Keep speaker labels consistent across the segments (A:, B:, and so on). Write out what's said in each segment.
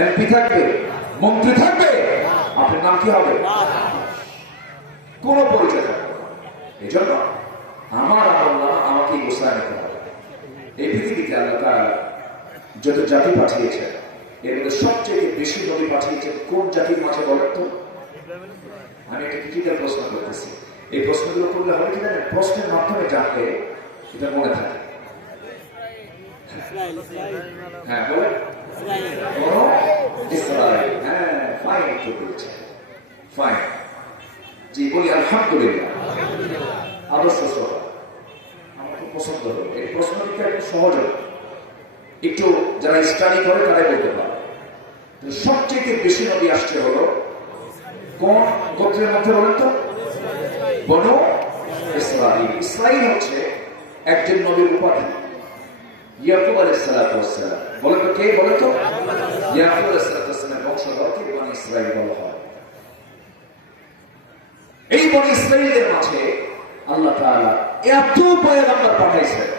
A: MP থাকবে মন্ত্রী থাকবে আপনার নাম কি হবে? কোনো পরিচয় থাকবে। এই জন্য আমার আমল নামা আমাকেই গোসায় নিতে হবে এই পৃথিবীতে আল্লাহ তাআলা যত জাতি পাঠিয়েছেন এর মধ্যে সবচেয়ে বেশি নবী পাঠিয়েছেন কোন জাতির মাঝে বলেন তো? আমি একটা ক্রিটিক্যাল প্রশ্ন করতেছি। এই প্রশ্নগুলো করলে হবে কি জানেন? প্রশ্নের মাধ্যমে জানলে এটা মনে থাকে। হ্যাঁ বলেন। তো বলছে ফাইন জি, বলি আলহামদুলিল্লাহ। আদর্শ আমার খুব পছন্দ এই একটু সহজ একটু যারা স্টাডি করে, তারাই বলতে পারে সবচেয়ে বেশি নদী আসছে হলো কোন গোত্রের মধ্যে বলেন তো? ইসরাইল ইসরাইল হচ্ছে একজন নবীর উপাধি। ইয়াকুব আলাইহিসসালাম বলেন তো কে? বলে তো? ইয়াকুব আলাইহিসসালামের বংশধরকে বনি ইসরাইল বলা হয়। এই বনি ইসরাইলের মাঝে আল্লাহ তাআলা এত পয়গাম্বর পাঠাইছেন।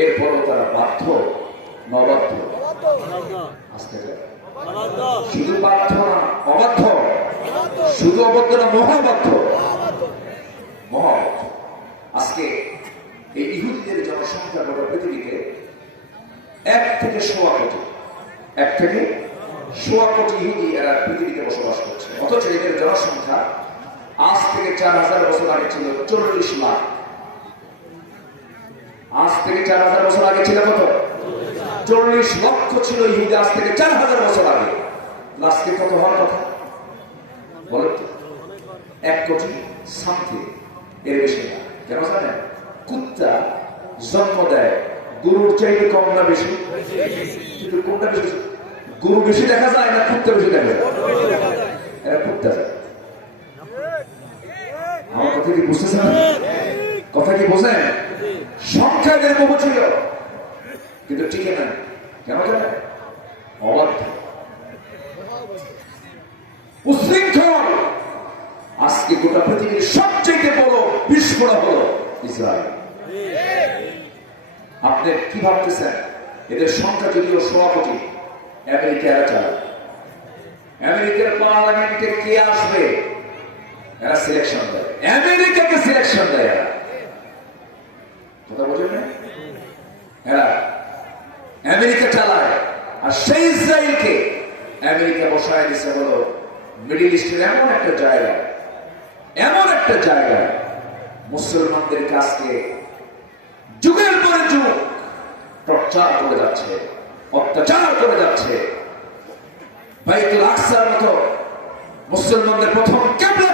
A: এরপরও তারা বাধ্য, নবাধ্য। আসতে শুধু বাধ্য না, অবাধ্য। শুধু অবাধ্য না, মহাবাধ্য। মহাবাধ্য। আজকে এই ইহুদিদের জনসংখ্যা গোটা পৃথিবীতে এক থেকে সোয়া কোটি এক থেকে সোয়া কোটি ইহুদি এরা পৃথিবীতে বসবাস করছে। অথচ এদের জনসংখ্যা আজ থেকে চার হাজার বছর আগে ছিল চল্লিশ লাখ। আজ থেকে চার হাজার বছর আগে ছিল কত? চল্লিশ লক্ষ ছিল ইহুদি আজ থেকে চার হাজার বছর আগে। আজকে কত হওয়ার কথা? বলেন? এক কোটি সামথিং এর বেশি না। কেন জানেন? কুত্তা জন্ম দেয়, গরুর চাইতে কম না বেশি? কিন্তু কোনটা বেশি? গরু বেশি দেখা যায় না কুত্তা বেশি দেখা যায়? এরা কুত্তা আমার কথা কি বুঝতেছেন? কথা কি বোঝেন? সংখ্যা বহু ছিল, কিন্তু টিকে না। কেন জানেন অবাধ্য। উশৃঙ্খল। আজকে গোটা পৃথিবীর সবচেয়ে বড় বিস্ফোরণ হলো ইসরায়েল। আপনি কি ভাবতেছেন? এদের সংখ্যা যদিও কোটি আমেরিকারা আমেরিকার পার্লামেন্টে কে আসবে? এরা সিলেকশন দেয়। আমেরিকাকে সিলেকশন দেয় এরা। সেই আমেরিকা বসায় মিডিল এমন একটা জায়গা। এমন একটা জায়গা মুসলমানদের কাছকে যুগের পরে যুগ প্রচার করে যাচ্ছে। অত্যাচার করে যাচ্ছে। মুসলমানদের প্রথম কে